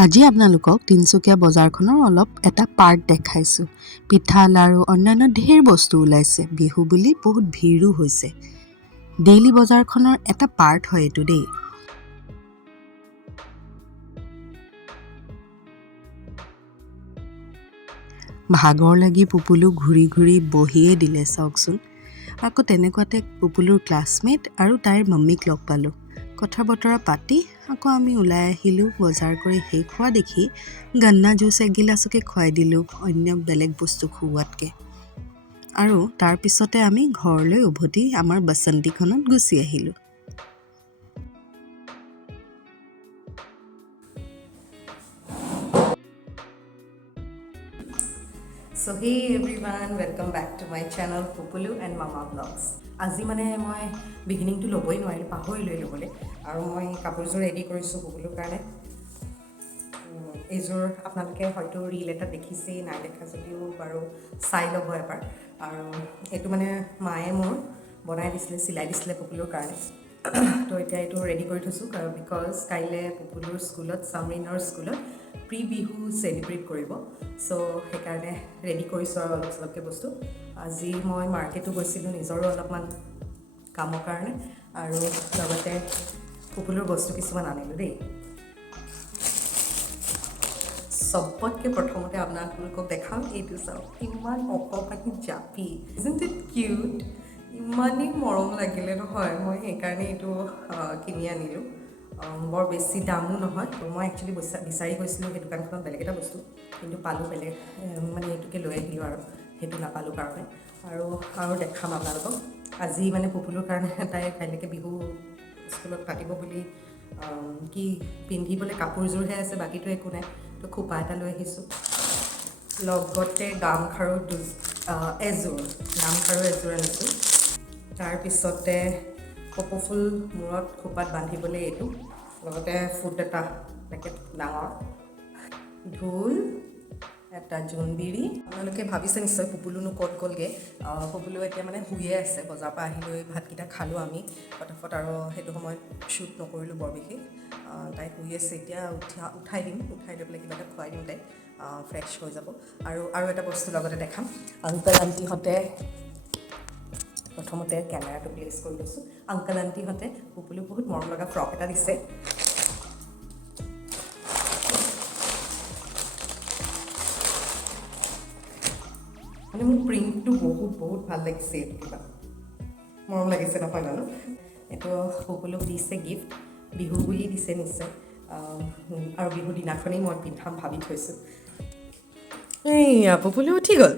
আজি আপোনালোকক তিনচুকীয়া বজাৰখনৰ অলপ এটা পাৰ্ট দেখাইছোঁ। পিঠা, লাৰু, অন্যান্য ঢেৰ বস্তু ওলাইছে। বিহু বুলি বহুত ভিৰো হৈছে। ডেইলি বজাৰখনৰ এটা পাৰ্ট হয় এইটো দেই। ভাগৰ লাগি পুপুলু ঘূৰি ঘূৰি বহিয়ে দিলে চাওকচোন। আকৌ তেনেকুৱাতে পুপুলুৰ ক্লাছমেট আৰু তাইৰ মাম্মীক লগ পালোঁ। কথা বতৰা পাতি আকৌ আমি ওলাই আহিলোঁ। বজাৰ কৰি শেষ হোৱা দেখি গান্না জুচ এগিলাচকে খুৱাই দিলোঁ অন্য বেলেগ বস্তু খুওৱাতকৈ। আৰু তাৰপিছতে আমি ঘৰলৈ উভতি আমাৰ বাসন্তীখনত গুচি আহিলোঁ। So hey everyone, welcome back to my channel Pupulu and Mama Vlogs. আজি মানে মই বিগিনিংটো ল'বই নোৱাৰিলোঁ, পাহৰিলোঁ ল'বলৈ। আৰু মই কাপোৰযোৰ ৰেডি কৰিছোঁ পুপুলুৰ কাৰণে। এইযোৰ আপোনালোকে হয়তো ৰীল এটা দেখিছেই, নাই দেখা যদিও বাৰু চাই ল'ব এবাৰ। আৰু এইটো মানে মায়ে মোৰ বনাই দিছিলে, চিলাই দিছিলে পুপুলুৰ কাৰণে। তো এতিয়া এইটো ৰেডি কৰি থৈছোঁ বিকজ কাইলৈ পুপুলুৰ স্কুলত, চামৰিনৰ স্কুলত প্ৰি বিহু চেলিব্ৰেট কৰিব। চ' সেইকাৰণে ৰেডি কৰিছোঁ আৰু অলপ চলপকৈ বস্তু। আজি মই মাৰ্কেটো গৈছিলোঁ নিজৰো অলপমান কামৰ কাৰণে, আৰু লগতে পুপুলুৰ বস্তু কিছুমান আনিলোঁ দেই। চবতকৈ প্ৰথমতে আপোনালোকক দেখাম, এইটো চাওক, ইমান অকণমানি জাপি, ইজন্ট ইট কিউট? ইমানেই মৰম লাগিলে নহয়, মই সেইকাৰণে এইটো কিনি আনিলোঁ। বৰ বেছি দামো নহয়। মই একচুৱেলি বিচাৰি গৈছিলোঁ সেই দোকানখনত বেলেগ এটা বস্তু, কিন্তু পালোঁ বেলেগ, মানে এইটোকে লৈ আহিলোঁ আৰু সেইটো নাপালোঁ কাৰণে। আৰু দেখাম আপোনালোকক। আজি মানে পুপুলুৰ কাৰণে তাই কাইলৈকে বিহু স্কুলত পাতিব বুলি কি পিন্ধিবলৈ কাপোৰযোৰহে আছে, বাকীটো একো নাই। তো খোপা এটা লৈ আহিছোঁ, লগতে গামখাৰু এযোৰ আনিছোঁ। তাৰপিছতে কপৌফুল মূৰত খোপাত বান্ধিবলৈ এইটো, লগতে ফুট এটা পেকেট ডাঙৰ, ঢোল, এটা জোনবিৰি। আপোনালোকে ভাবিছে নিশ্চয় পুপুলুনো ক'ত গ'লগৈ। পুপুলু এতিয়া মানে শুয়ে আছে। বজাৰৰ পৰা আহি লৈ ভাতকেইটা খালোঁ আমি ফটাফট, আৰু সেইটো সময়ত শ্বুট নকৰিলোঁ বৰ বিশেষ। তাই শুই আছে এতিয়া, উঠাই দিম, উঠাই লৈ পেলাই কিবা এটা খুৱাই দিম, তাই ফ্ৰেছ হৈ যাব। আৰু এটা বস্তু লগতে দেখাম। আংকল আণ্টিহঁতে, প্ৰথমতে কেমেৰাটো প্লেচ কৰি লৈছোঁ। আংকল আণ্টিহঁতে পুপুলুক বহুত মৰম লগা ফ্ৰক এটা দিছে। মানে মোৰ প্ৰিণ্টটো বহুত ভাল লাগিছে। এইটো কিবা মৰম লাগিছে নহয় জানো? এইটো পুপুলুক দিছে গিফ্ট, বিহু বুলি দিছে নিশ্চয়। আৰু বিহু দিনাখনেই মই পিন্ধাম ভাবি থৈছোঁ। এইয়া পুপুলু উঠি গ'ল।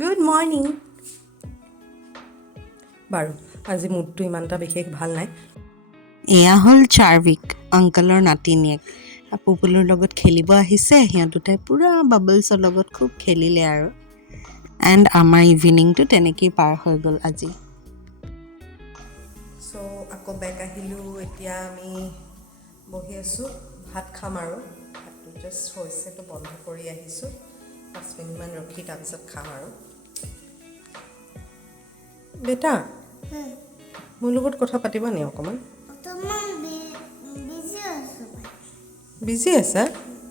Good morning. বাৰু আজি মুডটো ইমান এটা বিশেষ ভাল নাই। এয়া হ'ল চাৰ্ভিক, আংকলৰ নাতিনীয়েক। পুপুলুৰ লগত খেলিব আহিছে। সিহঁত দুটাই পূৰা বাবলছৰ লগত খুব খেলিলে আৰু। এণ্ড আমাৰ ইভিনিংটো তেনেকেই পাৰ হৈ গ'ল আজি। চ' আকৌ বেক আহিলোঁ। এতিয়া আমি বহি আছোঁ, ভাত খাম আৰু। ভাতটো জাষ্ট হৈছে, তো বন্ধ কৰি আহিছোঁ। 5 মিনিটমান ৰখি তাৰপিছত খাম আৰু। বেটা, মোৰ লগত কথা পাতিবা নি অকণমান? বিজি আছা?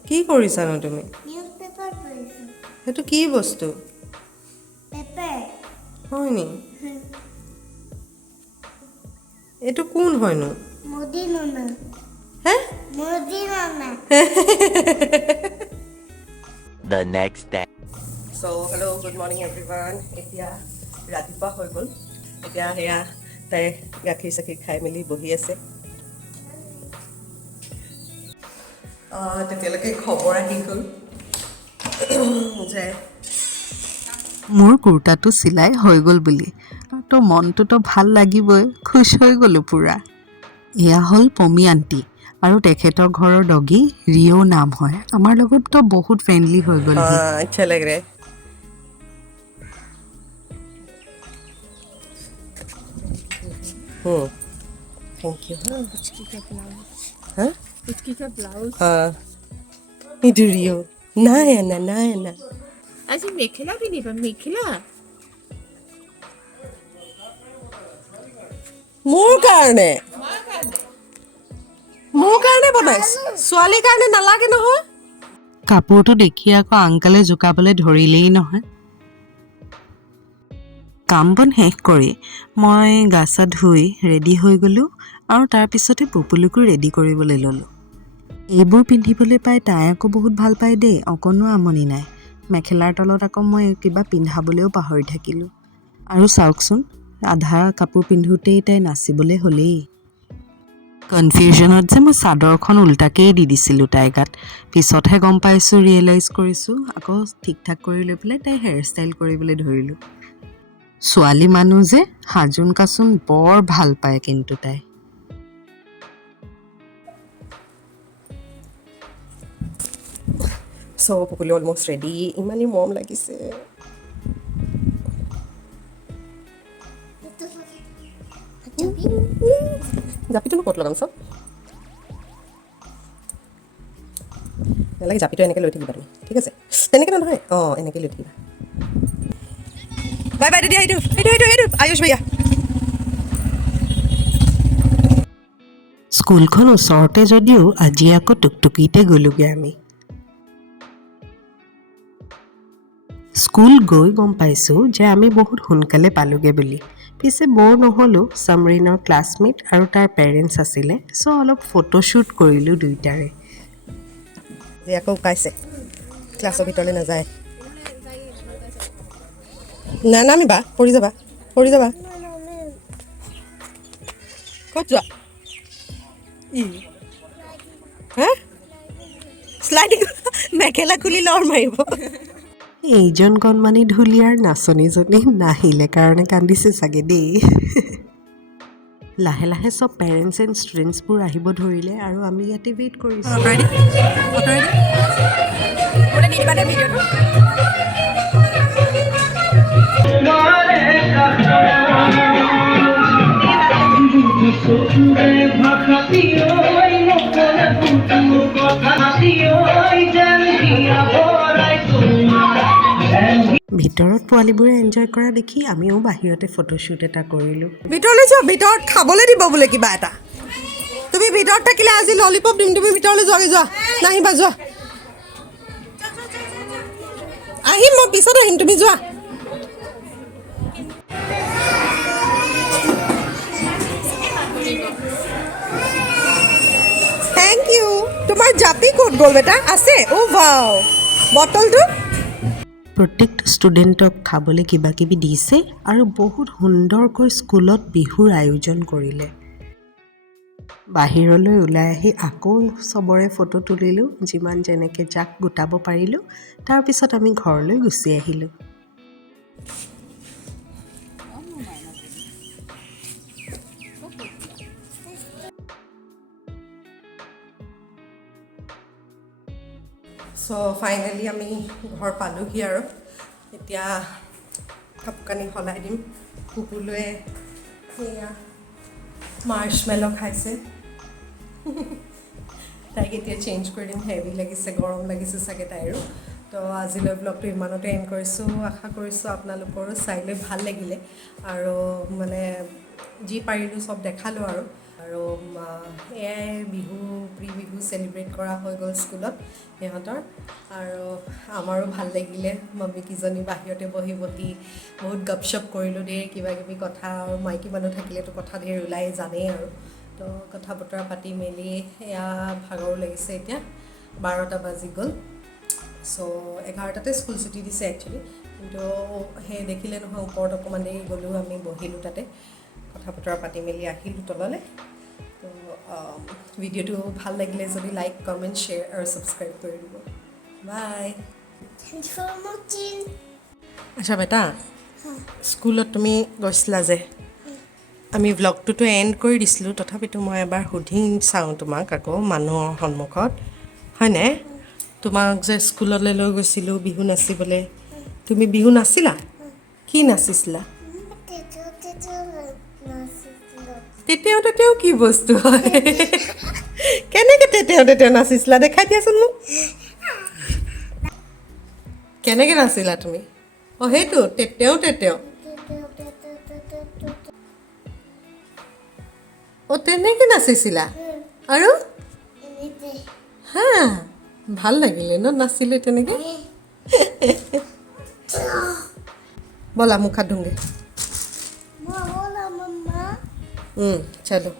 কি কৰিছানো তুমি? সেইটো কি বস্তু হয় নি? এইটো কোন হয়নো? হে? The next day. So' hello', good morning everyone. এতিয়া ৰাতিপুৱা হৈ গ'ল। এতিয়া সেয়া তাই গাখীৰ চাখীৰ খাই মেলি বহি আছে। তেতিয়ালৈকে খবৰ আহি গ'ল যে মোৰ কুৰ্তাটো চিলাই হৈ গ'ল বুলি। তো মনটোতো ভাল লাগিবই, খুচ হৈ গ'লোঁ পূৰা। এয়া হ'ল পমি আণ্টি, আৰু তেখেতৰ ঘৰৰ ডগী ৰিঅ' নাম হয়। আমাৰ লগততো বহুত ফ্ৰেণ্ডলি হৈ গ'ল। আচ্ছা লাগ ৰে। Thank you. हाँ इधरियो ना আজি মেখেলা পিন্ধিবা, মেখেলা মোৰ কাৰণে বনাইছে। নহয় ছোৱালীৰ কাৰণে নালাগে নহয় কাপোৰটো দেখি আকৌ আংকালে জোকাবলৈ ধৰিলেই নহয় কাম বন শেষ কৰি মই গা চা ধুই ৰেডি হৈ গ'লোঁ আৰু তাৰপিছতে পুপুলুকো ৰেডি কৰিবলৈ ল'লোঁ এইবোৰ পিন্ধিবলৈ পাই তাই আকৌ বহুত ভাল পায় দেই অকণো আমনি নাই মেখেলাৰ তলত আকৌ মই কিবা পিন্ধাবলৈও পাহৰি থাকিলোঁ আৰু চাওকচোন আধা কাপোৰ পিন্ধোতেই তাই নাচিবলৈ হ'লেই কনফিউজনত যে মই চাদৰখন উল্টাকেই দি দিছিলোঁ তাইৰ গাত পিছতহে গম পাইছোঁ ৰিয়েলাইজ কৰিছোঁ আকৌ ঠিক ঠাক কৰি লৈ পেলাই তাই হেয়াৰ ষ্টাইল কৰিবলৈ ধৰিলোঁ ছোৱালী মানুহ যে হাজোন কাচোন বৰ ভাল পায় কিন্তু তাই চ' পুপুলি অলমষ্ট ৰেডি ইমানেই মৰম লাগিছে জাপিটোনো ক'ত লগাম চব নালাগে জাপিটো এনেকৈ লৈ থাকিবা তুমি ঠিক আছে তেনেকৈ নহয় অঁ এনেকৈ লৈ থাকিবা বাই বাই দিদি এইটো আয়ুষ ভৈয়া স্কুলখন ওচৰতে যদিও আজি আকৌ টুকটুকিতে গ'লোগৈ আমি স্কুল গৈ গম পাইছোঁ যে আমি বহুত সোনকালে পালোগৈ বুলি পিছে বৰ নহ'লোঁ সমৰীনৰ ক্লাছমেট আৰু তাৰ পেৰেণ্টছ আছিলে চ' অলপ ফটোশ্বুট কৰিলোঁ দুইটাৰে যে আকৌ উকাইছে ক্লাছৰ ভিতৰলৈ নাযায় নানামিবা পৰি যাবা ক'ত যোৱা হা শ্লাইডিং মেখেলা খুলি লৰ মাৰিব এইজন কণমানি ঢুলীয়াৰ নাচনীজনী নাহিলে কাৰণে কান্দিছে চাগে দেই লাহে লাহে চব পেৰেণ্টছ এণ্ড ষ্টুডেণ্টছবোৰ আহিব ধৰিলে আৰু আমি ইয়াতে ৱেইট কৰিছোঁ ভিতৰত পোৱালীবোৰে এনজয় কৰা দেখি আমিও বাহিৰতে ফটোশ্বুট এটা কৰিলোঁ ভিতৰলৈ যোৱা ভিতৰত খাবলৈ দিব বোলে কিবা এটা তুমি ভিতৰত থাকিলে আজি ললিপপ দিম তুমি ভিতৰলৈ যোৱা নাহিবা যোৱা আহিম মই পিছত আহিম তুমি যোৱা থেংক ইউ তোমাৰ জাপি ক'ত গ'ল বেটা আছে অ' ৱাও বটলটো প্ৰত্যেকটো ষ্টুডেণ্টক খাবলৈ কিবা কিবি দিছে আৰু বহুত সুন্দৰকৈ স্কুলত বিহুৰ আয়োজন কৰিলে বাহিৰলৈ ওলাই আহি আকৌ চবৰে ফটো তুলিলোঁ যিমান যেনেকৈ যাক গোটাব পাৰিলোঁ তাৰপিছত আমি ঘৰলৈ গুচি আহিলোঁ চ' ফাইনেলি আমি ঘৰ পালোহি আৰু এতিয়া কাপোৰ কানি সলাই দিম কুকুৰলৈ সেয়া মাৰ্চমেলো খাইছে তাইক এতিয়া চেঞ্জ কৰি দিম হেভি লাগিছে গৰম লাগিছে চাগে তাইৰো তো আজিলৈ ব্লগটো ইমানতে এণ্ড কৰিছোঁ আশা কৰিছোঁ আপোনালোকৰো চাই লৈ ভাল লাগিলে আৰু মানে যি পাৰিলোঁ চব দেখালোঁ আৰু এয়াই বিহু প্ৰি বিহু চেলিব্ৰেট কৰা হৈ গ'ল স্কুলত সিহঁতৰ আৰু আমাৰো ভাল লাগিলে মম্মীকেইজনী বাহিৰতে বহি বহুত গপশ্বপ কৰিলোঁ দেই কিবা কিবি কথা আৰু মাইকী মানুহ থাকিলেতো কথা ধেৰ ওলাই জানেই আৰু তো কথা বতৰা পাতি মেলি এয়া ভাগৰো লাগিছে এতিয়া 12টা বাজি গ'ল চ' 11টাতে স্কুল ছুটি দিছে একচুৱেলি কিন্তু সেই দেখিলে নহয় ওপৰত অকণমান দেৰি গ'লোঁ আমি বহিলোঁ তাতে কথা বতৰা পাতি মেলি আহিলোঁ তললৈ তো ভিডিঅ'টো ভাল লাগিলে যদি লাইক কমেণ্ট শ্বেয়াৰ আৰু ছাবস্ক্ৰাইব কৰি দিব বাই আচ্ছা বেটা স্কুলত তুমি গৈছিলা যে আমি ব্লগটোতো এণ্ড কৰি দিছিলোঁ তথাপিতো মই এবাৰ সুধি চাওঁ তোমাক আকৌ মানুহৰ সন্মুখত হয়নে তোমাক যে স্কুললৈ লৈ গৈছিলোঁ বিহু নাচিবলৈ তুমি বিহু নাচিলা কি নাচিছিলা তেতিয়াও কি বস্তু হয় কেনেকৈ তেতিয়াও নাচিছিলা দেখাই দিয়াচোন মোক কেনেকৈ নাচিলা তুমি অঁ সেইটো তেতিয়াও অঁ তেনেকৈ নাচিছিলা আৰু হা ভাল লাগিলে ন নাচিলে তেনেকৈ ব'লা মুখ হাত ধুংগে চলো